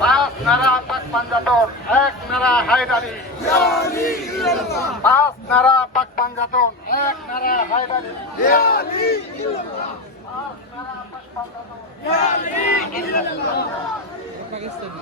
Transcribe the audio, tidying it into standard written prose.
পাঁচ নারা পাক পাঞ্জাতন, এক নারা হায়দারি। পাঁচ নারা পাক পাঞ্জাতন, এক নারা হায়দারি। পাঁচ নারা পাক পাঞ্জাতন। পাকিস্তানি